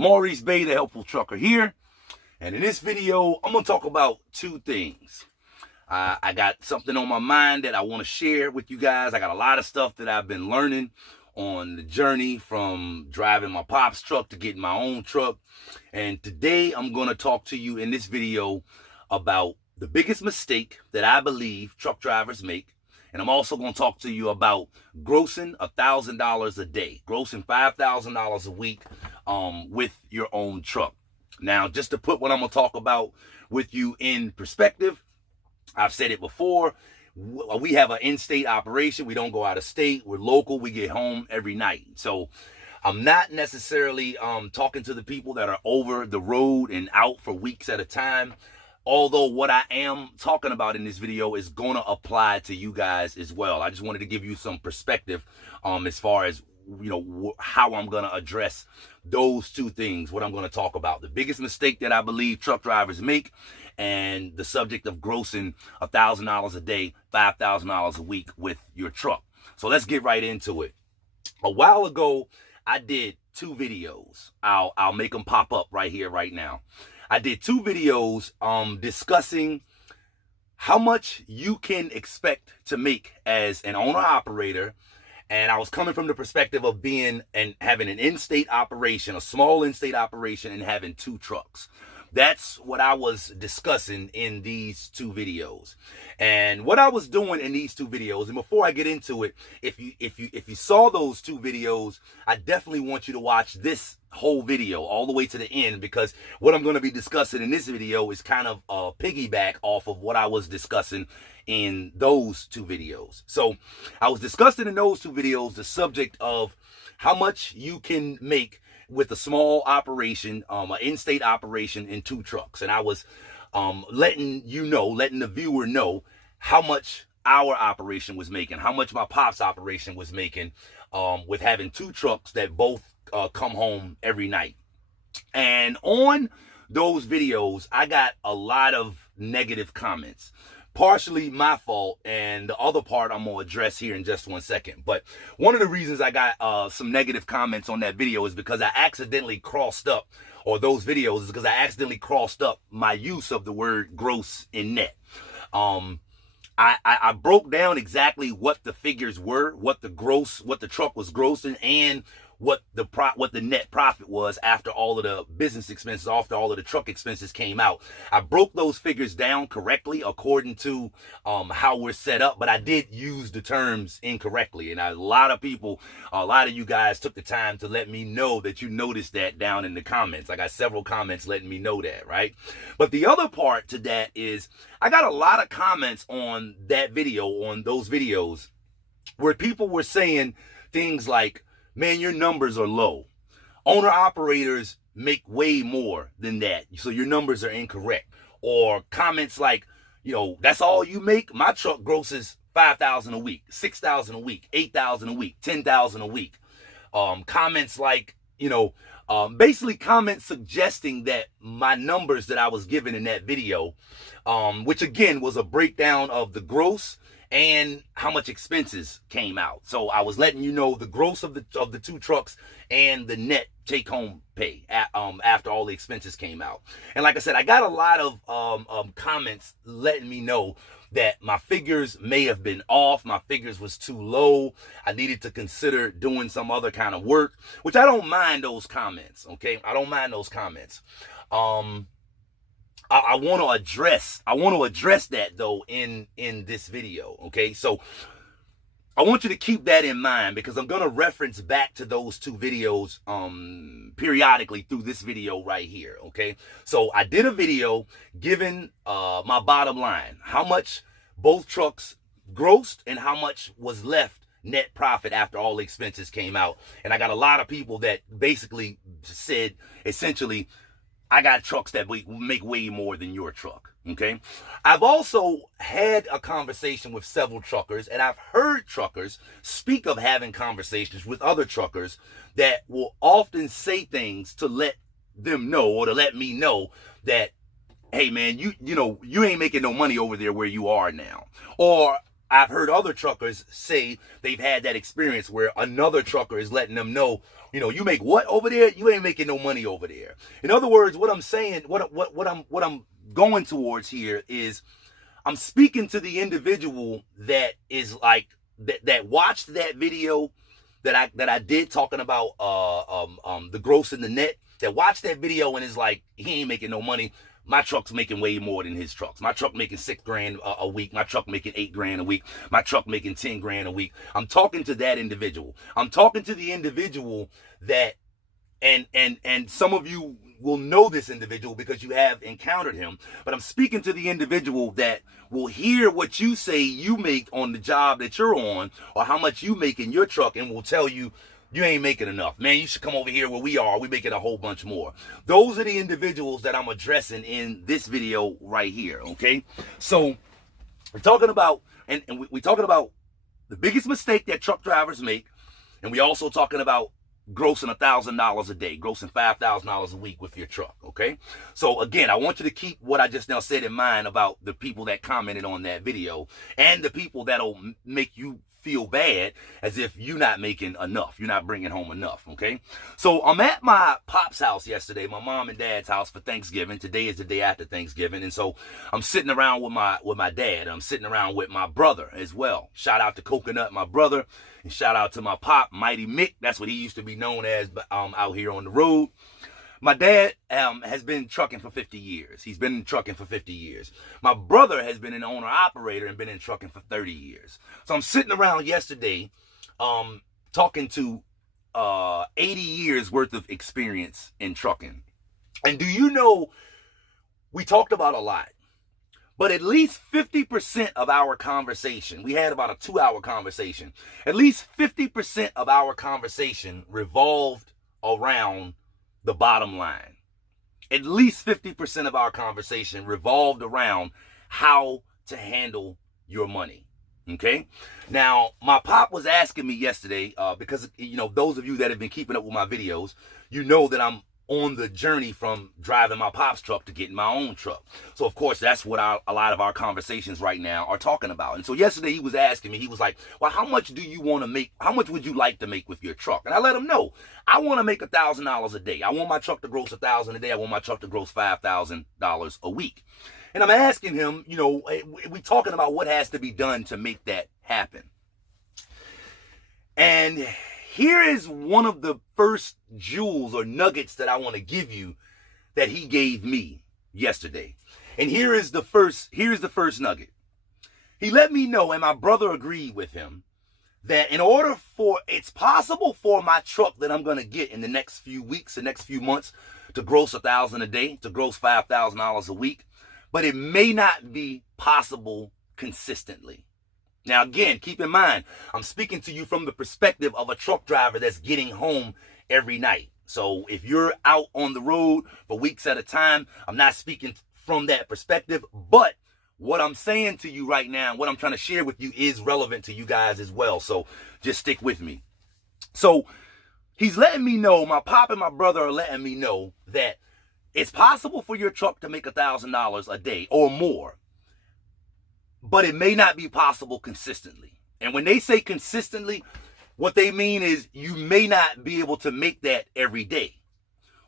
Maurice Bay, the Helpful Trucker here. And in this video, I'm going to talk about two things. I got something on my mind that I want to share with you guys. I got a lot of stuff that I've been learning on the journey from driving my pop's truck to getting my own truck. And today I'm going to talk to you in this video about the biggest mistake that I believe truck drivers make. And I'm also going to talk to you about grossing $1,000 a day, grossing $5,000 a week with your own truck. Now, just to put what I'm going to talk about with you in perspective, I've said it before, we have an in-state operation. We don't go out of state. We're local. We get home every night. So I'm not necessarily talking to the people that are over the road and out for weeks at a time. Although what I am talking about in this video is going to apply to you guys as well. I just wanted to give you some perspective as far as, how I'm going to address those two things, what I'm going to talk about. The biggest mistake that I believe truck drivers make, and the subject of grossing $1,000 a day, $5,000 a week with your truck. So let's get right into it. A while ago, I did two videos. I'll make them pop up right here, right now. I did two videos discussing how much you can expect to make as an owner-operator. And I was coming from the perspective of being and having an in-state operation, a small in-state operation, and having two trucks. That's what I was discussing in these two videos. And what I was doing in these two videos, and before I get into it, if you saw those two videos, I definitely want you to watch this whole video all the way to the end, because what I'm going to be discussing in this video is kind of a piggyback off of what I was discussing in those two videos. So I was discussing in those two videos the subject of how much you can make with a small operation, an in-state operation in two trucks. And I was letting the viewer know how much our operation was making, how much my pop's operation was making with having two trucks that both come home every night. And on those videos, I got a lot of negative comments. Partially my fault, and the other part I'm going to address here in just 1 second. But one of the reasons I got some negative comments on that video is because I accidentally crossed up, or those videos is because I accidentally crossed up my use of the word gross and net. I broke down exactly what the figures were, what the truck was grossing, and what the net profit was after all of the business expenses, after all of the truck expenses came out. I broke those figures down correctly according to how we're set up, but I did use the terms incorrectly. And a lot of you guys took the time to let me know that you noticed that down in the comments. I got several comments letting me know that, right? But the other part to that is I got a lot of comments on that video, on those videos, where people were saying things like, man, your numbers are low. Owner operators make way more than that, so your numbers are incorrect. Or comments like, that's all you make? My truck grosses $5,000 a week, $6,000 a week, $8,000 a week, $10,000 a week. Comments like, basically comments suggesting that my numbers that I was given in that video, which again was a breakdown of the gross and how much expenses came out. So I was letting you know the gross of the two trucks and the net take-home pay after all the expenses came out. And like I said, I got a lot of comments letting me know that my figures may have been off. My figures was too low. I needed to consider doing some other kind of work, which I don't mind those comments, okay? I don't mind those comments. I want to address that though in this video, okay? So I want you to keep that in mind, because I'm going to reference back to those two videos periodically through this video right here, okay? So I did a video giving my bottom line, how much both trucks grossed and how much was left net profit after all the expenses came out. And I got a lot of people that basically said, essentially, I got trucks that make way more than your truck, okay? I've also had a conversation with several truckers, and I've heard truckers speak of having conversations with other truckers that will often say things to let them know, or to let me know, that, hey man, you ain't making no money over there where you are now. Or I've heard other truckers say they've had that experience where another trucker is letting them know, you make what over there? You ain't making no money over there. In other words, what I'm saying, what I'm going towards here is I'm speaking to the individual that is like that watched that video that I did talking about the gross and the net, that watched that video and is like, he ain't making no money. My truck's making way more than his trucks. My truck making $6,000 a week. My truck making $8,000 a week. My truck making $10,000 a week. I'm talking to that individual. I'm talking to the individual that, and some of you will know this individual because you have encountered him, but I'm speaking to the individual that will hear what you say you make on the job that you're on, or how much you make in your truck, and will tell you, you ain't making enough. Man, you should come over here where we are. We're making a whole bunch more. Those are the individuals that I'm addressing in this video right here, okay? So we're talking about, and we're talking about the biggest mistake that truck drivers make, and we're also talking about grossing $1,000 a day, grossing $5,000 a week with your truck, okay? So again, I want you to keep what I just now said in mind about the people that commented on that video and the people that'll make you feel bad as if you're not making enough, you're not bringing home enough, okay? So I'm at my pop's house yesterday, my mom and dad's house, for Thanksgiving. Today is the day after Thanksgiving, and so I'm sitting around with my dad. I'm sitting around with my brother as well. Shout out to Coconut, my brother, and shout out to my pop, Mighty Mick. That's what he used to be known as out here on the road. My dad has been trucking for 50 years. He's been in trucking for 50 years. My brother has been an owner-operator and been in trucking for 30 years. So I'm sitting around yesterday talking to 80 years worth of experience in trucking. And do you know, we talked about a lot, but at least 50% of our conversation, we had about a 2-hour conversation, at least 50% of our conversation revolved around the bottom line. At least 50% of our conversation revolved around how to handle your money. Okay? Now, my pop was asking me yesterday, because, those of you that have been keeping up with my videos, you know that I'm on the journey from driving my pop's truck to getting my own truck. So, of course, that's what a lot of our conversations right now are talking about. And so yesterday he was asking me, he was like, well, how much do you want to make? How much would you like to make with your truck? And I let him know, I want to make $1,000 a day. I want my truck to gross $1,000 a day. I want my truck to gross $5,000 a week. And I'm asking him, we talking about what has to be done to make that happen. And here is one of the first jewels or nuggets that I want to give you that he gave me yesterday. And here's the first nugget. He let me know, and my brother agreed with him, that in order for, it's possible for my truck that I'm going to get in the next few weeks, the next few months, to gross $1,000 a day, to gross $5,000 a week, but it may not be possible consistently. Now, again, keep in mind, I'm speaking to you from the perspective of a truck driver that's getting home every night. So if you're out on the road for weeks at a time, I'm not speaking from that perspective, but what I'm saying to you right now, what I'm trying to share with you is relevant to you guys as well. So just stick with me. So he's letting me know, my pop and my brother are letting me know that it's possible for your truck to make $1,000 a day or more, but it may not be possible consistently. And when they say consistently, what they mean is you may not be able to make that every day.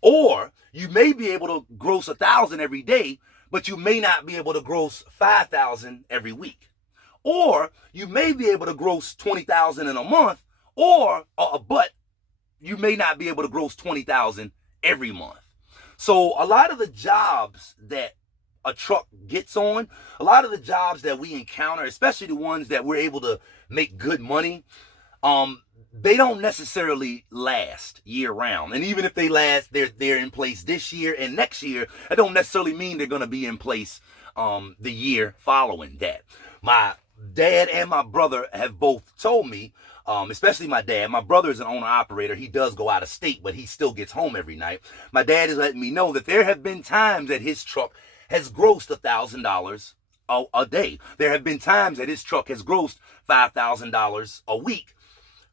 Or you may be able to gross $1,000 every day, but you may not be able to gross $5,000 every week. Or you may be able to gross $20,000 in a month, but you may not be able to gross $20,000 every month. So a lot of the jobs that a truck gets on, a lot of the jobs that we encounter, especially the ones that we're able to make good money, they don't necessarily last year round. And even if they last, they're in place this year and next year, that don't necessarily mean they're going to be in place the year following that. My dad and my brother have both told me, especially my dad. My brother is an owner-operator. He does go out of state, but he still gets home every night. My dad is letting me know that there have been times that his truck has grossed $1,000 a day. There have been times that his truck has grossed $5,000 a week,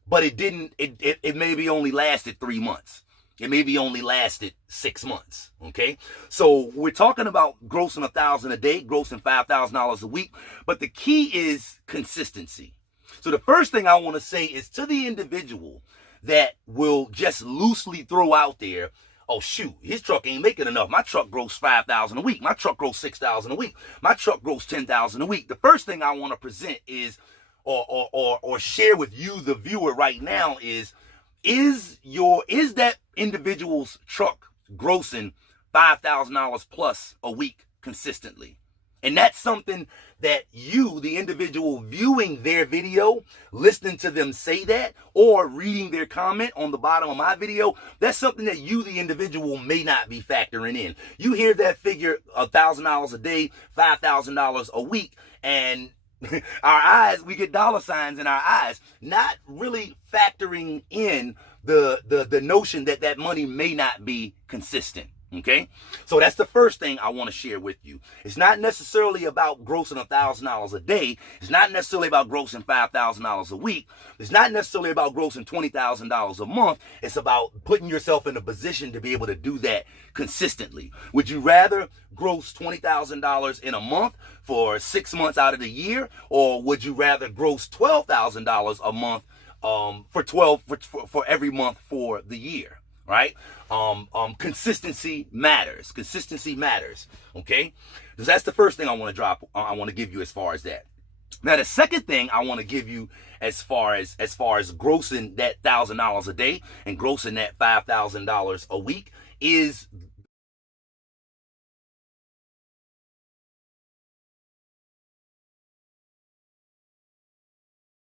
but it maybe only lasted 3 months. It maybe only lasted 6 months. Okay. So we're talking about grossing $1,000 a day, grossing $5,000 a week. But the key is consistency. So the first thing I want to say is to the individual that will just loosely throw out there, oh shoot, his truck ain't making enough. My truck grows $5,000 a week. My truck grows $6,000 a week. My truck grows $10,000 a week. The first thing I want to present is, or share with you, the viewer, right now is that individual's truck grossing $5,000 plus a week consistently? And that's something that you, the individual viewing their video, listening to them say that, or reading their comment on the bottom of my video, that's something that you, the individual, may not be factoring in. You hear that figure, $1,000 a day, $5,000 a week, and our eyes, we get dollar signs in our eyes, not really factoring in the notion that that money may not be consistent. Okay, so that's the first thing I want to share with you. It's not necessarily about grossing $1,000 a day. It's not necessarily about grossing $5,000 a week. It's not necessarily about grossing $20,000 a month. It's about putting yourself in a position to be able to do that consistently. Would you rather gross $20,000 in a month for 6 months out of the year, or would you rather gross $12,000 a month for every month for the year? Right? Consistency matters. Consistency matters. Okay? Because that's the first thing I want to give you as far as that. Now, the second thing I want to give you as far as grossing that $1,000 a day and grossing that $5,000 a week is